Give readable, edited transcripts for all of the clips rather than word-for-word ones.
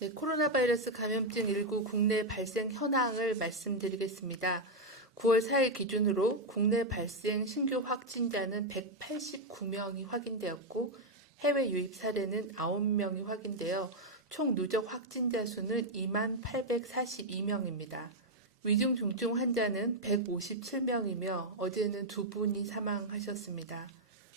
네, 코로나 바이러스 감염증 19 국내 발생 현황을 말씀드리겠습니다. 9월 4일 기준으로 국내 발생 신규 확진자는 189명이 확인되었고 해외 유입 사례는 9명이 확인되어 총 누적 확진자 수는 2842명입니다. 위중 중증 환자는 157명이며 어제는 2분이 사망하셨습니다.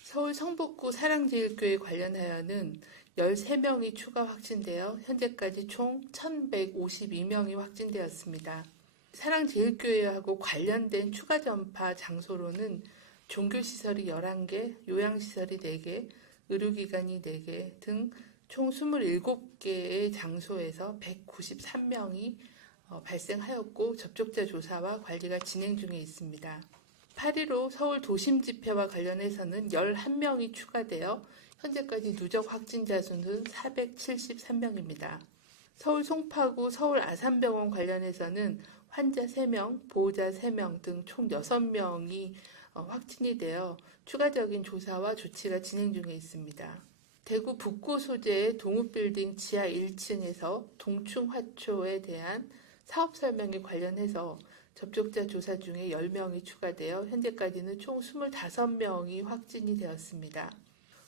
서울 성북구 사랑제일교회 관련하여는 13명이 추가 확진되어 현재까지 총 1152명이 확진되었습니다. 사랑제일교회하고 관련된 추가 전파 장소로는 종교시설이 11개, 요양시설이 4개, 의료기관이 4개 등 총 27개의 장소에서 193명이 발생하였고 접촉자 조사와 관리가 진행 중에 있습니다. 8.15 서울 도심집회와 관련해서는 11명이 추가되어 현재까지 누적 확진자 수는 473명입니다. 서울 송파구 서울 아산병원 관련해서는 환자 3명, 보호자 3명 등 총 6명이 확진이 되어 추가적인 조사와 조치가 진행 중에 있습니다. 대구 북구 소재의 동읍빌딩 지하 1층에서 동충화초에 대한 사업 설명에 관련해서 접촉자 조사 중에 10명이 추가되어 현재까지는 총 25명이 확진이 되었습니다.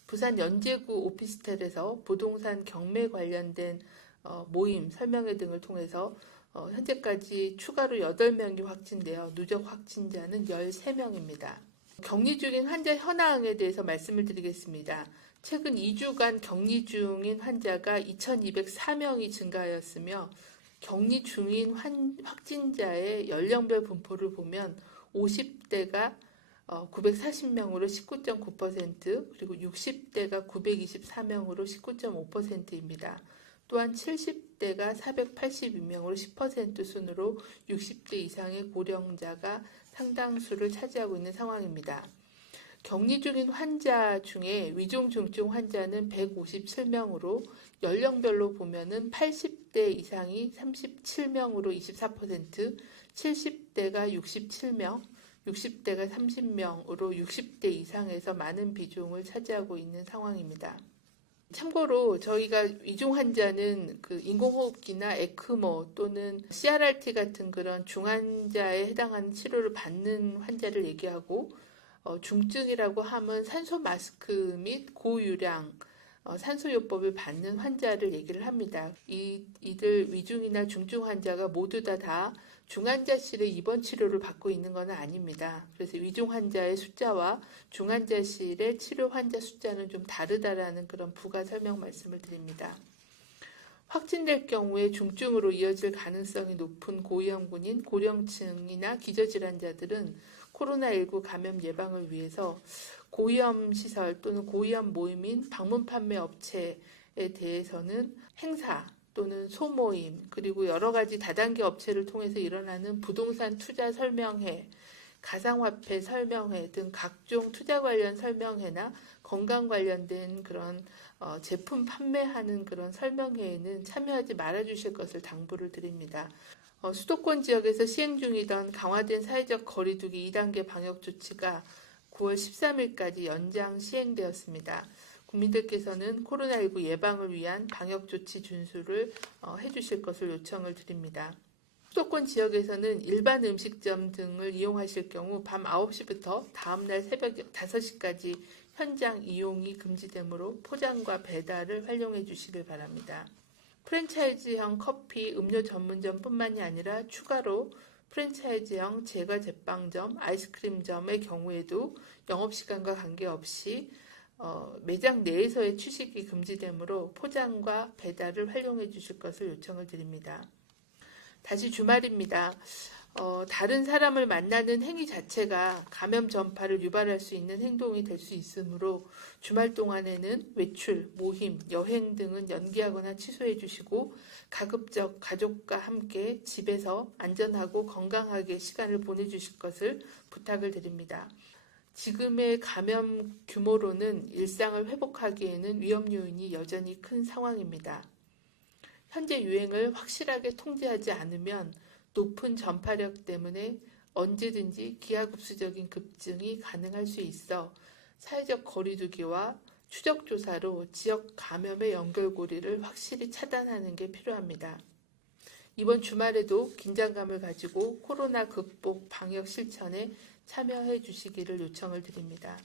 부산 연제구 오피스텔에서 부동산 경매 관련된 모임, 설명회 등을 통해서 현재까지 추가로 8명이 확진되어 누적 확진자는 13명입니다. 격리 중인 환자 현황에 대해서 말씀을 드리겠습니다. 최근 2주간 격리 중인 환자가 2,204명이 증가하였으며 격리 중인 확진자의 연령별 분포를 보면 50대가 940명으로 19.9%, 그리고 60대가 924명으로 19.5%입니다. 또한 70대가 482명으로 10% 순으로 60대 이상의 고령자가 상당수를 차지하고 있는 상황입니다. 격리 중인 환자 중에 위중 중증 환자는 157명으로 연령별로 보면은 80대 이상이 37명으로 24%, 70대가 67명, 60대가 30명으로 60대 이상에서 많은 비중을 차지하고 있는 상황입니다. 참고로 저희가 위중 환자는 그 인공호흡기나 에크모 또는 CRRT 같은 그런 중환자에 해당하는 치료를 받는 환자를 얘기하고 중증이라고 하면 산소 마스크 및 고유량 산소요법을 받는 환자를 얘기를 합니다. 이들 위중이나 중증 환자가 모두 다 중환자실의 입원 치료를 받고 있는 것은 아닙니다. 그래서 위중 환자의 숫자와 중환자실의 치료 환자 숫자는 좀 다르다라는 그런 부가 설명 말씀을 드립니다. 확진될 경우에 중증으로 이어질 가능성이 높은 고위험군인 고령층이나 기저질환자들은 코로나19 감염 예방을 위해서 고위험 시설 또는 고위험 모임인 방문 판매 업체에 대해서는 행사 또는 소모임, 그리고 여러 가지 다단계 업체를 통해서 일어나는 부동산 투자 설명회, 가상화폐 설명회 등 각종 투자 관련 설명회나 건강 관련된 그런 제품 판매하는 그런 설명회에는 참여하지 말아주실 것을 당부를 드립니다. 수도권 지역에서 시행 중이던 강화된 사회적 거리두기 2단계 방역 조치가 9월 13일까지 연장 시행되었습니다. 국민들께서는 코로나19 예방을 위한 방역조치 준수를 해주실 것을 요청을 드립니다. 수도권 지역에서는 일반 음식점 등을 이용하실 경우 밤 9시부터 다음날 새벽 5시까지 현장 이용이 금지되므로 포장과 배달을 활용해 주시길 바랍니다. 프랜차이즈형 커피, 음료 전문점뿐만이 아니라 추가로 프랜차이즈형 제과 제빵점, 아이스크림점의 경우에도 영업시간과 관계없이 매장 내에서의 취식이 금지되므로 포장과 배달을 활용해 주실 것을 요청을 드립니다. 다시 주말입니다. 다른 사람을 만나는 행위 자체가 감염 전파를 유발할 수 있는 행동이 될 수 있으므로 주말 동안에는 외출, 모임, 여행 등은 연기하거나 취소해 주시고 가급적 가족과 함께 집에서 안전하고 건강하게 시간을 보내주실 것을 부탁을 드립니다. 지금의 감염 규모로는 일상을 회복하기에는 위험 요인이 여전히 큰 상황입니다. 현재 유행을 확실하게 통제하지 않으면 높은 전파력 때문에 언제든지 기하급수적인 급증이 가능할 수 있어 사회적 거리두기와 추적 조사로 지역 감염의 연결고리를 확실히 차단하는 게 필요합니다. 이번 주말에도 긴장감을 가지고 코로나 극복 방역 실천에 참여해 주시기를 요청을 드립니다.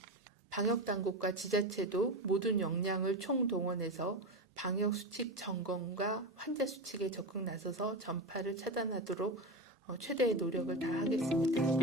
방역당국과 지자체도 모든 역량을 총동원해서 방역수칙 점검과 환자 수칙에 적극 나서서 전파를 차단하도록 최대의 노력을 다하겠습니다.